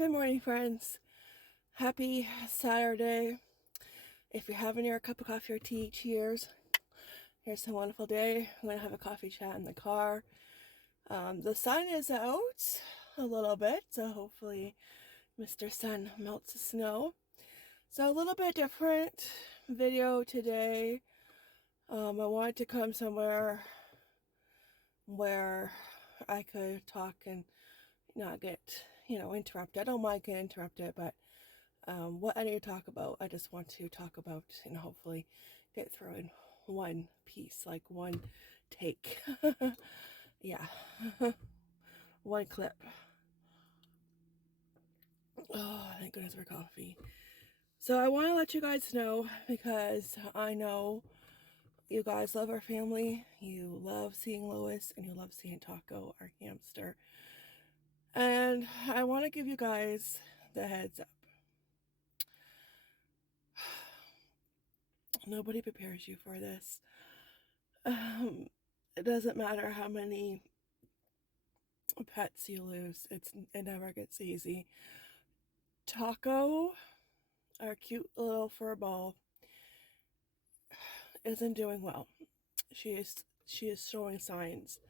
Good morning, friends. Happy Saturday. If you're having your cup of coffee or tea, cheers. Here's a wonderful day. I'm going to have a coffee chat in the car. The sun is out a little bit, so hopefully Mr. Sun melts the snow. So a little bit different video today. I wanted to come somewhere where I could talk and not get, interrupted. I don't mind getting interrupted, but what I need to talk about, I just want to talk about and hopefully get through in one piece, like one take. Yeah, one clip. Oh, thank goodness for coffee. So I want to let you guys know, because I know you guys love our family. You love seeing Lois and you love seeing Taco, our hamster. And I want to give you guys the heads up. Nobody prepares you for this. It doesn't matter how many pets you lose. It never gets easy. Taco, our cute little fur ball, isn't doing well. She is showing signs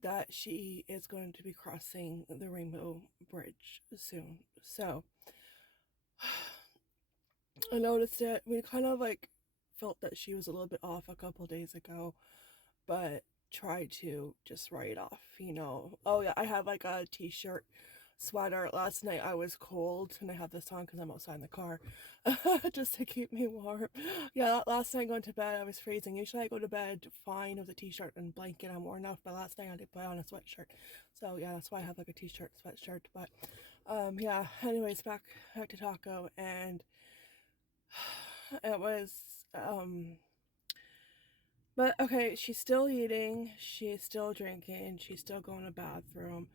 that she is going to be crossing the Rainbow Bridge soon. So I noticed it. We kind of like felt that she was a little bit off a couple days ago, but tried to just write it off, Oh yeah, I have like a t-shirt sweater. Last night I was cold and I have this on because I'm outside in the car just to keep me warm. Yeah, last night going to bed I was freezing. Usually I go to bed fine with a t-shirt and blanket, I'm warm enough, but last night I had to put on a sweatshirt. So yeah, that's why I have like a t-shirt sweatshirt. But yeah, anyways, back to Taco. And it was but okay, she's still eating, she's still drinking, she's still going to the bathroom.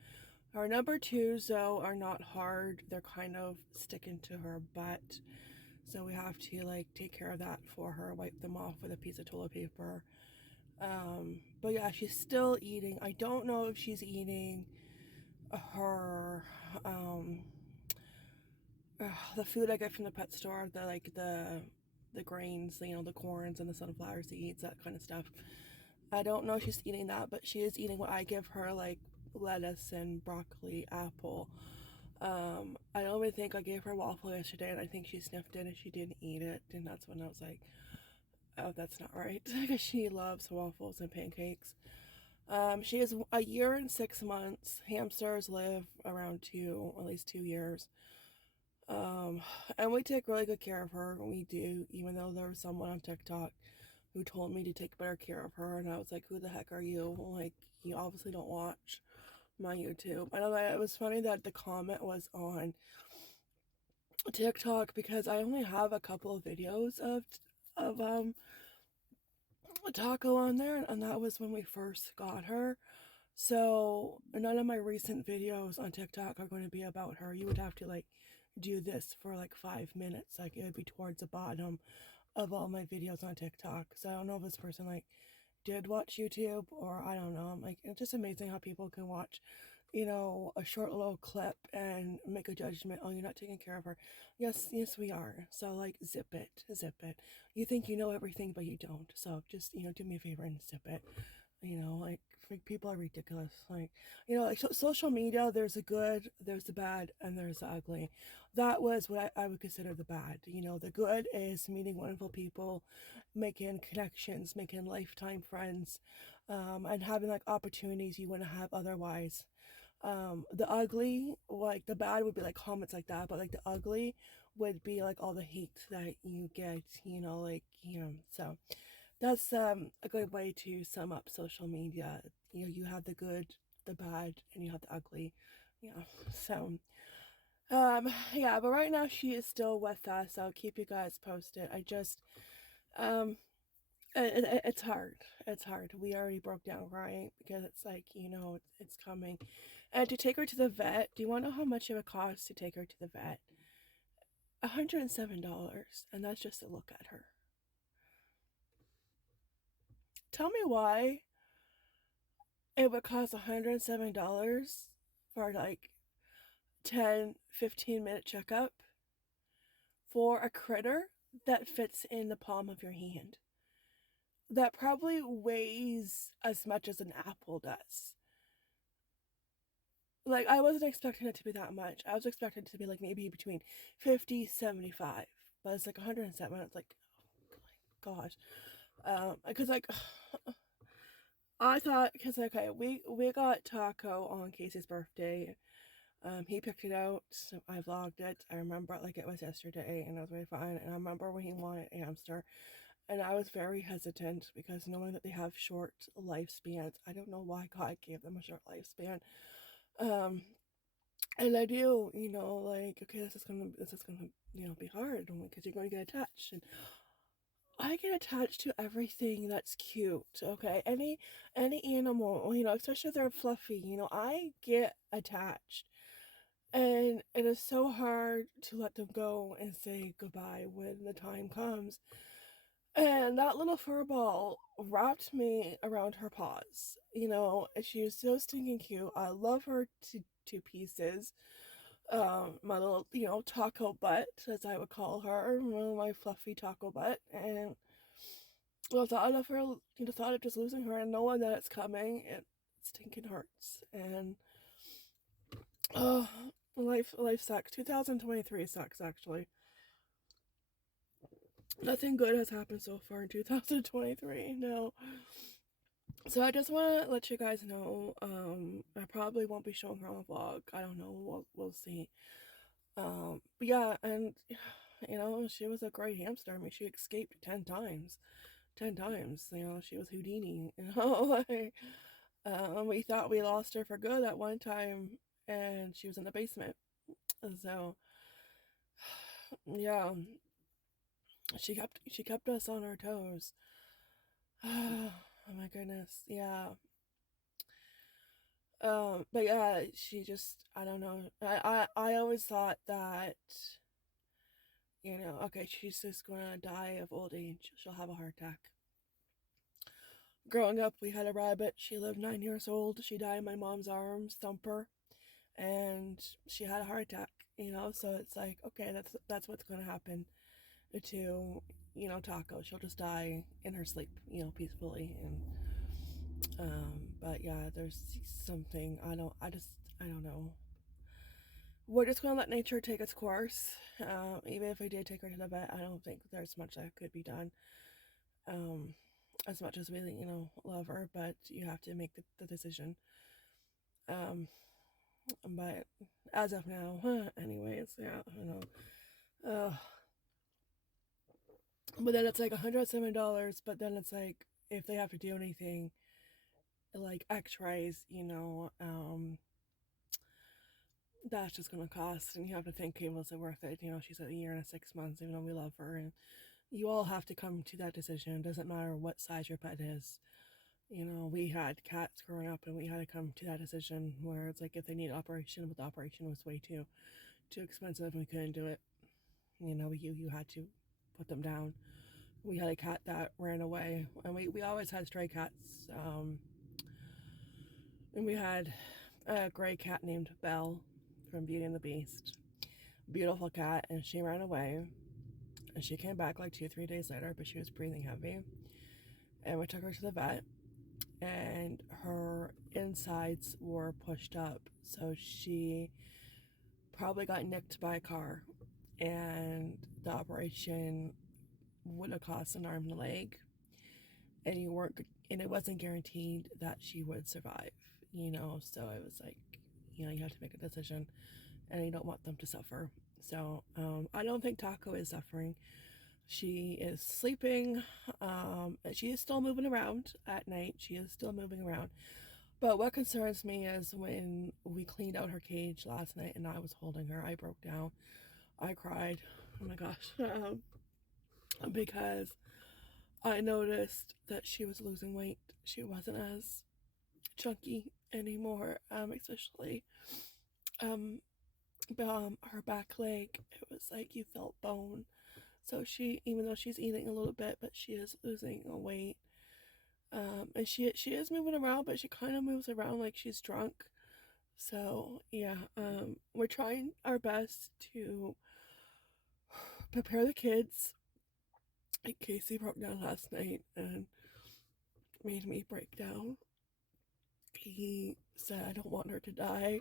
Our number twos, though, are not hard. They're kind of sticking to her butt. So we have to, like, take care of that for her, wipe them off with a piece of toilet paper. But yeah, she's still eating. I don't know if she's eating her, the food I get from the pet store, the grains, the corns and the sunflowers she eats, that kind of stuff. I don't know if she's eating that, but she is eating what I give her, like lettuce and broccoli, apple. I don't even think I gave her waffle yesterday, and I think she sniffed it and she didn't eat it, and that's when I was like, oh, that's not right, because she loves waffles and pancakes. She is a year and 6 months. Hamsters live around at least 2 years. And we take really good care of her. We do, even though there was someone on TikTok who told me to take better care of her, and I was like, who the heck are you? Like, you obviously don't watch my YouTube. I know that it was funny that the comment was on TikTok, because I only have a couple of videos of Taco on there, and that was when we first got her. So none of my recent videos on TikTok are going to be about her. You would have to like do this for like 5 minutes. Like, it would be towards the bottom of all my videos on TikTok. So I don't know if this person like did watch YouTube, or I don't know. I'm like, it's just amazing how people can watch, a short little clip and make a judgment. Oh, you're not taking care of her. Yes, we are. So like, zip it. You think you know everything, but you don't. So just, do me a favor and zip it. Like people are ridiculous. Like, like social media, there's the good, there's the bad, and there's the ugly. That was what I would consider the bad. The good is meeting wonderful people, making connections, making lifetime friends, and having like opportunities you wouldn't have otherwise. The ugly, like the bad would be like comments like that, but like the ugly would be like all the hate that you get, so that's a good way to sum up social media. You have the good, the bad, and you have the ugly. So yeah, but right now she is still with us. I'll keep you guys posted. I just um it's hard. It's hard. We already broke down crying because it's like, it's coming. And to take her to the vet, do you want to know how much it would cost to take her to the vet? $107, and that's just to look at her. Tell me why it would cost $107 for like 10-15 minute checkup for a critter that fits in the palm of your hand, that probably weighs as much as an apple does. Like, I wasn't expecting it to be that much. I was expecting it to be like maybe between 50-75, but it's like 107. It's like, oh my gosh. Because like I thought, because okay, we got taco on Casey's birthday. He picked it out. I vlogged it. I remember it like it was yesterday, and it was really fun. And I remember when he wanted a hamster, and I was very hesitant because knowing that they have short lifespans, I don't know why God gave them a short lifespan. And I do, like, okay, this is gonna, be hard because you're going to get attached, and I get attached to everything that's cute. Okay, any animal, especially if they're fluffy, I get attached. And it is so hard to let them go and say goodbye when the time comes. And that little fur ball wrapped me around her paws. She was so stinking cute. I love her to pieces. My little, taco butt, as I would call her, my fluffy taco butt. And the thought of her, the thought of just losing her and knowing that it's coming, it stinking hurts. And oh, life sucks. 2023 sucks, actually. Nothing good has happened so far in 2023. No. So I just want to let you guys know, I probably won't be showing her on a vlog. I don't know. We'll see. But yeah, and she was a great hamster. I mean, she escaped 10 times. 10 times. She was Houdini. Like, we thought we lost her for good at one time, and she was in the basement. So yeah, she kept us on our toes. Oh my goodness, yeah. But yeah, she just, I don't know. I always thought that, okay, she's just gonna die of old age. She'll have a heart attack. Growing up, we had a rabbit. She lived 9 years old. She died in my mom's arms, Thumper, and she had a heart attack. So it's like, okay, that's what's gonna happen to Taco. She'll just die in her sleep, peacefully. And but yeah, there's something I don't know. We're just gonna let nature take its course. Even if I did take her to the vet, I don't think there's much that could be done. As much as we love her, but you have to make the decision. But as of now, anyways, yeah, I know. But then it's like $107. But then it's like, if they have to do anything, like X-rays, that's just gonna cost. And you have to think, okay, was it worth it? She's a year and 6 months, even though we love her. And you all have to come to that decision. It doesn't matter what size your pet is. We had cats growing up, and we had to come to that decision where it's like, if they need an operation, but the operation was way too expensive, and we couldn't do it. You had to put them down. We had a cat that ran away, and we always had stray cats. And we had a gray cat named Belle from Beauty and the Beast. Beautiful cat, and she ran away. And she came back like 2-3 days later, but she was breathing heavy. And we took her to the vet, and her insides were pushed up, so she probably got nicked by a car. And the operation would have cost an arm and a leg, and it wasn't guaranteed that she would survive. So it was like, you have to make a decision, and you don't want them to suffer. So I don't think Taco is suffering. She is sleeping. She is still moving around at night. She is still moving around. But what concerns me is when we cleaned out her cage last night and I was holding her, I broke down. I cried. Oh my gosh. Because I noticed that she was losing weight. She wasn't as chunky anymore, especially her back leg. It was like you felt bone. So she, even though she's eating a little bit, but she is losing weight. And she is moving around, but she kind of moves around like she's drunk. So yeah, we're trying our best to prepare the kids in case he broke down last night and made me break down. He said, I don't want her to die.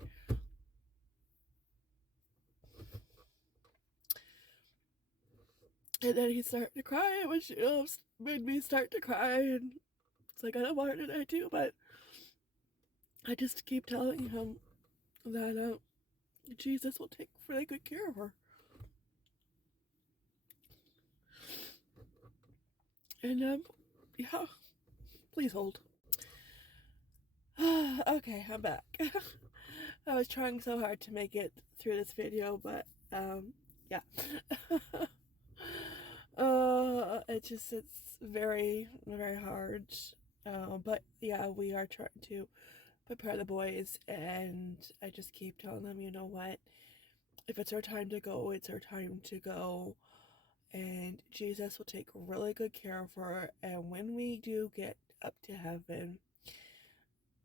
And then he started to cry, which made me start to cry. And it's like, I don't want her to die too, but I just keep telling him that Jesus will take really good care of her. And yeah, please hold. Okay, I'm back. I was trying so hard to make it through this video, but yeah. It's very, very hard. But yeah, we are trying to prepare the boys, and I just keep telling them, you know what? If it's our time to go, it's our time to go. And Jesus will take really good care of her. And when we do get up to heaven,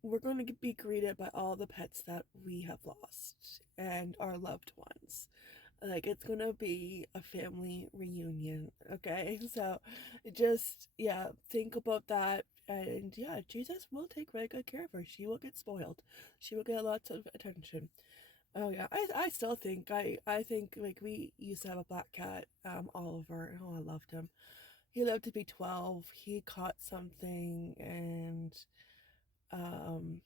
we're going to be greeted by all the pets that we have lost and our loved ones. Like, it's going to be a family reunion, okay? So just, yeah, think about that. And yeah, Jesus will take really good care of her. She will get spoiled. She will get lots of attention. Oh yeah, I still think I think like we used to have a black cat, Oliver. Oh, I loved him. He lived to be 12. He caught something, and um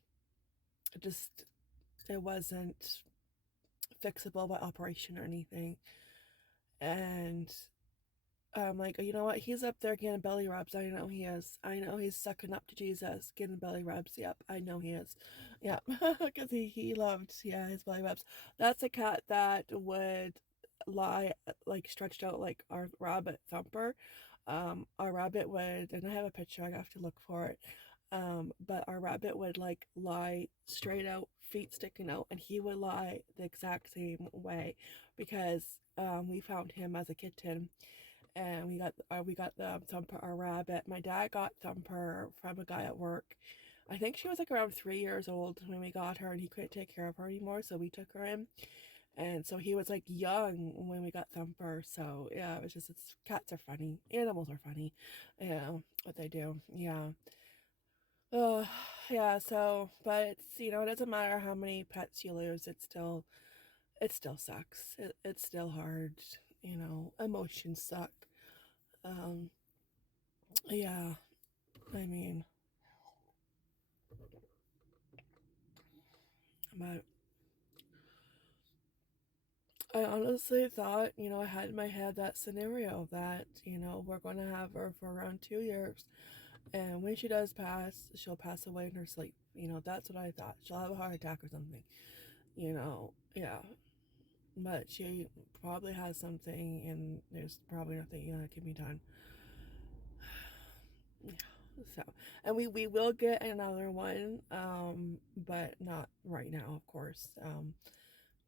just it wasn't fixable by operation or anything. And I'm like, you know what? He's up there getting belly rubs. I know he is. I know he's sucking up to Jesus, getting belly rubs. Yep, I know he is. Yep, because he loved, yeah, his belly rubs. That's a cat that would lie like stretched out like our rabbit Thumper. Our rabbit would, and I have a picture. I have to look for it. But our rabbit would like lie straight out, feet sticking out, and he would lie the exact same way because we found him as a kitten, and we got the Thumper, our rabbit. My dad got Thumper from a guy at work. I think she was like around 3 years old when we got her, and he couldn't take care of her anymore, so we took her in. And so he was like young when we got Thumper. So yeah, it was just, it's, cats are funny, animals are funny, you know what they do. Yeah. uh yeah, so but it's, it doesn't matter how many pets you lose, it still sucks. It's still hard. Emotions suck. um yeah, I mean, but I honestly thought, I had in my head that scenario that, we're going to have her for around 2 years. And when she does pass, she'll pass away in her sleep. That's what I thought. She'll have a heart attack or something. Yeah. But she probably has something, and there's probably nothing that can be done. Yeah. So, and we will get another one, but not right now, of course.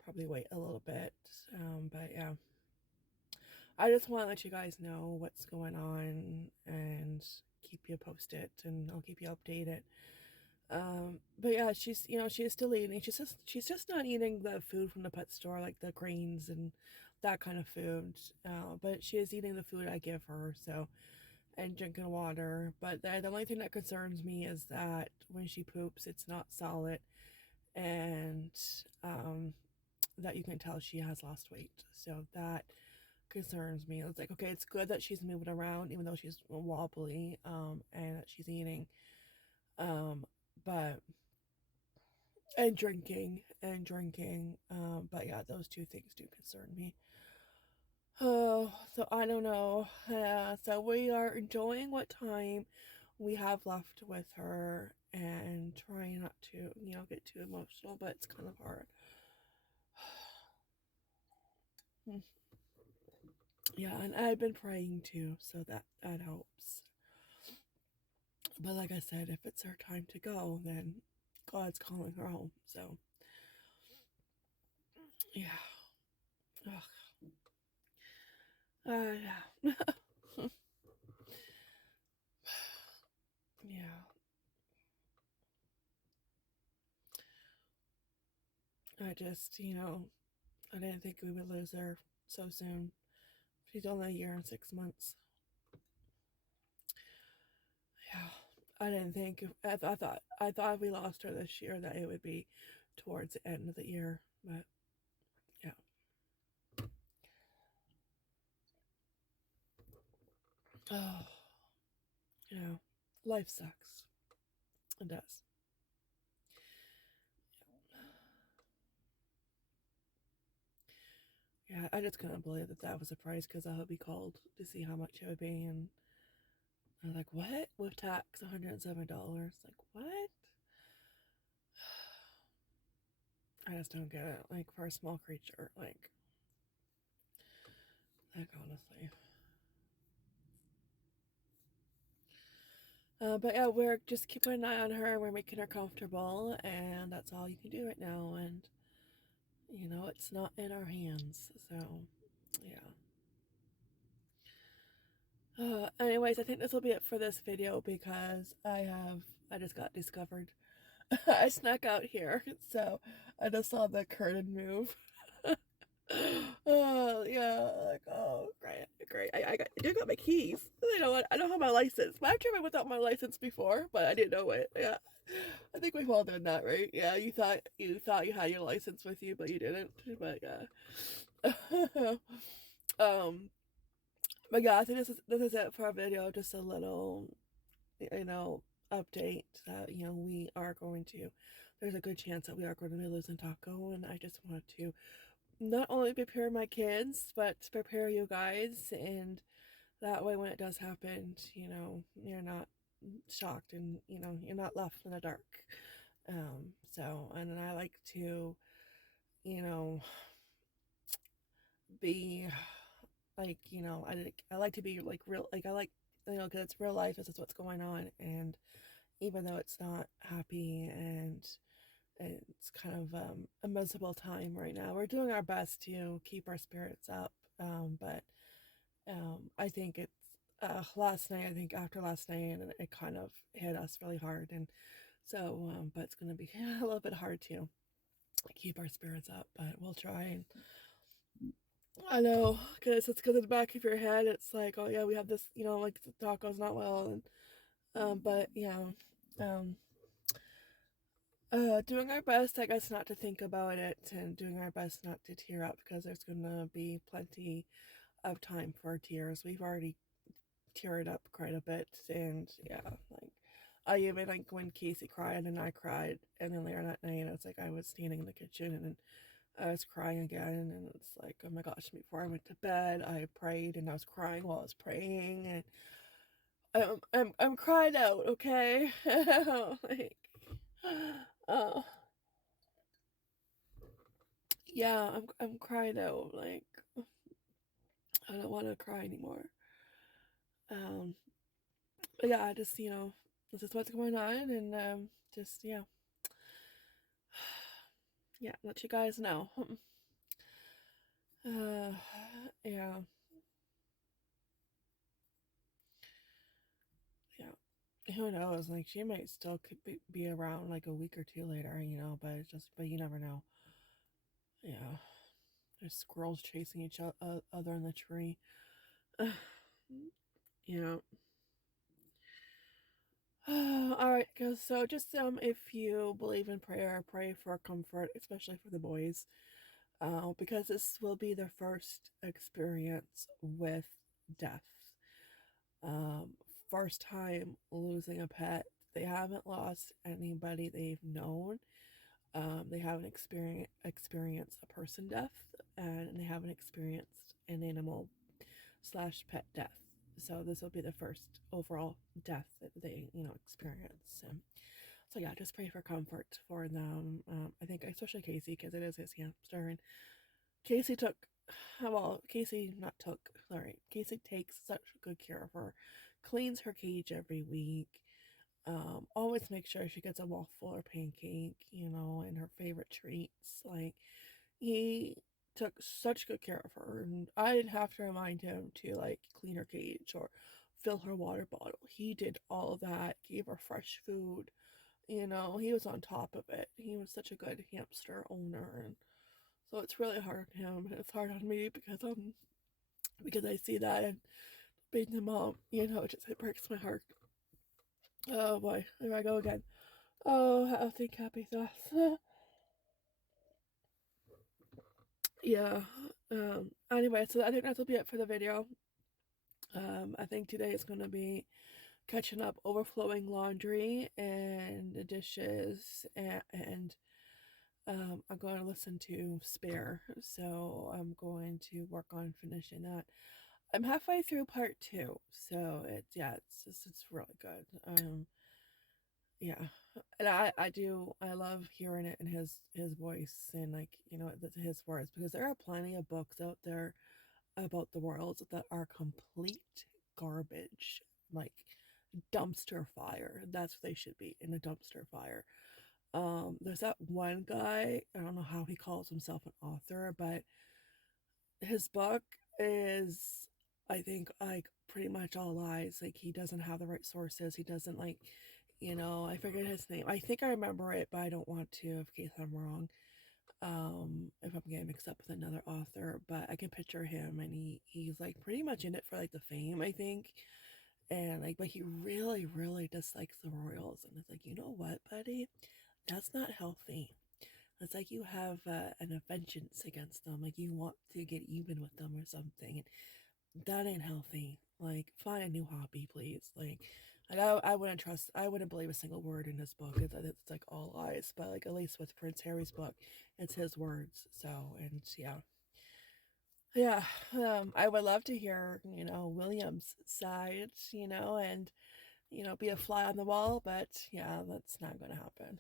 Probably wait a little bit. But yeah, I just want to let you guys know what's going on and keep you posted, and I'll keep you updated. But yeah, she's still eating. She's just not eating the food from the pet store, like the grains and that kind of food. But she is eating the food I give her, so, and drinking water. But the only thing that concerns me is that when she poops, it's not solid, and that you can tell she has lost weight. So that concerns me. It's like, okay, it's good that she's moving around, even though she's wobbly, and that she's eating, but and drinking. But yeah, those two things do concern me. Oh, so I don't know. So we are enjoying what time we have left with her and trying not to, get too emotional, but it's kind of hard. Yeah, and I've been praying too, so that helps. But like I said, if it's her time to go, then God's calling her home. So yeah. Ugh. Yeah. Yeah. I just, I didn't think we would lose her so soon. She's only a year and 6 months. Yeah, I didn't think. I thought if we lost her this year that it would be towards the end of the year, but yeah. Oh, life sucks. It does. Yeah, I just couldn't believe that that was a price because I would be called to see how much it would be, and I was like, "What? With tax, $107? Like what?" I just don't get it. Like for a small creature, like honestly. But yeah, we're just keeping an eye on her. We're making her comfortable, and that's all you can do right now. And it's not in our hands. So, yeah. Anyways, I think this will be it for this video because I just got discovered. I snuck out here, so I just saw the curtain move. Oh yeah, like oh great, great. I got my keys. You know what? I don't have my license. But I've driven without my license before, but I didn't know it. Yeah, I think we've all done that, right? Yeah, you thought you had your license with you, but you didn't. But yeah. um, but yeah, I think this is it for our video. Just a little, you know, update that we are going to. There's a good chance that we are going to be losing Taco, and I just want to not only prepare my kids, but prepare you guys, and that way when it does happen, you're not shocked and you're not left in the dark. So, and I like to, you know, be like, I like to be like real, like I like, because it's real life, this is what's going on, and even though it's not happy and it's kind of a miserable time right now, we're doing our best to keep our spirits up. But I think it's last night. I think after last night, it kind of hit us really hard, and so but it's gonna be a little bit hard to keep our spirits up, but we'll try. And I know, because in the back of your head, it's like, oh yeah, we have this, like the taco's not well, and but yeah, um, doing our best, I guess, not to think about it, and doing our best not to tear up because there's gonna be plenty of time for tears. We've already teared up quite a bit, and yeah, like I even like when Casey cried and I cried, and then later that night, it's like I was standing in the kitchen and I was crying again, and it's like, oh my gosh, before I went to bed, I prayed and I was crying while I was praying, and I'm crying out, okay, like, oh yeah, I'm crying out, like I don't want to cry anymore. Um, but yeah, I just this is what's going on, and just yeah, let you guys know. uh, yeah, yeah. Who knows? Like she might still could be around like a week or two later, but it's just, but you never know. Yeah, there's squirrels chasing each other in the tree. Yeah. All right, guys. So just if you believe in prayer, pray for comfort, especially for the boys, because this will be their first experience with death. Um, First time losing a pet. They haven't lost anybody they've known. They haven't experienced a person death, and they haven't experienced an animal slash pet death. So this will be the first overall death that they experience. So yeah, just pray for comfort for them. I think especially Casey, because it is his hamster, and Casey took, well, Casey not took, sorry, Casey takes such good care of her, cleans her cage every week, always makes sure she gets a waffle or pancake, and her favorite treats. Like, he took such good care of her, and I didn't have to remind him to, like, clean her cage or fill her water bottle. He did all of that, gave her fresh food, you know, he was on top of it. He was such a good hamster owner, and so it's really hard on him, and it's hard on me because I see that, and being the mom, you know, it breaks my heart. Oh boy, there I go again. Oh, I think happy thoughts. Yeah. Anyway, so I think that'll be it for the video. I think today is gonna be catching up overflowing laundry and the dishes, and I'm going to listen to Spare, so I'm going to work on finishing that. I'm halfway through part 2, so it's really good. Yeah, and I love hearing it in his voice, and like, you know, his words, because there are plenty of books out there about the world that are complete garbage, like dumpster fire. That's what they should be, in a dumpster fire. There's that one guy, I don't know how he calls himself an author, but his book is, I think, like pretty much all lies. Like, he doesn't have the right sources. He doesn't, like, you know, I forget his name. I think I remember it, but I don't want to in case I'm wrong. If I'm getting mixed up with another author, but I can picture him, and he's like pretty much in it for like the fame, I think. And like, but he really, really dislikes the royals, and it's like, you know what, buddy? That's not healthy. It's like you have an vengeance against them, like you want to get even with them or something. That ain't healthy. Like, find a new hobby, please. I wouldn't trust, I wouldn't believe a single word in his book. It's like all lies. But like, at least with Prince Harry's book, it's his words. So, and yeah. I would love to hear, you know, William's side, you know, and you know, be a fly on the wall. But yeah, that's not going to happen.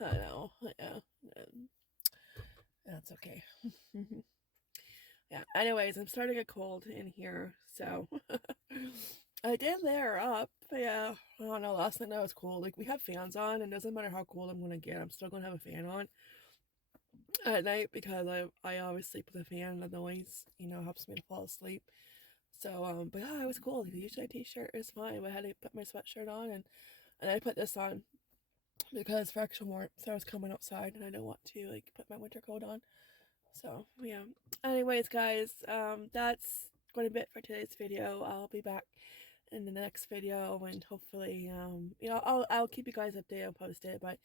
I know. Yeah. That's okay. Yeah. Anyways, I'm starting to get cold in here, so I did layer up. Yeah. I don't know. Last night I was cold. Like, we have fans on, and it doesn't matter how cold I'm gonna get, I'm still gonna have a fan on at night, because I always sleep with a fan. The noise, you know, helps me to fall asleep. So but yeah, I was cold. Usually a t-shirt is fine, but I had to put my sweatshirt on, and I put this on because for extra warmth. So I was coming outside, and I don't want to like put my winter coat on. So yeah. Anyways, guys, that's going to be it for today's video. I'll be back in the next video, and hopefully, you know, I'll keep you guys updated and post it. But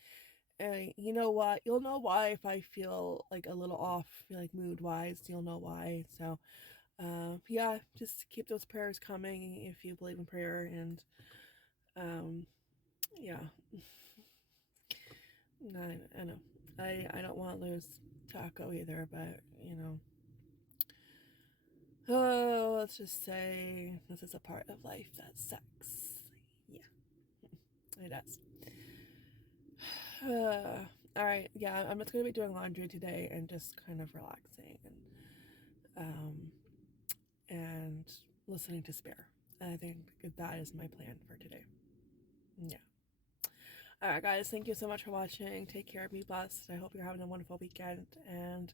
you know what? You'll know why if I feel like a little off, like mood wise. You'll know why. So, yeah, just keep those prayers coming if you believe in prayer, and yeah. I know. I don't want to lose Taco either, but you know. Oh, let's just say this is a part of life that sucks. Yeah, it does. All right, yeah, I'm just gonna be doing laundry today and just kind of relaxing, and listening to Spare. I think that is my plan for today. Yeah. All right, guys, thank you so much for watching. Take care, be blessed. I hope you're having a wonderful weekend, and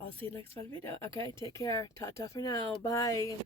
I'll see you next fun video. Okay, take care. Ta-ta for now. Bye.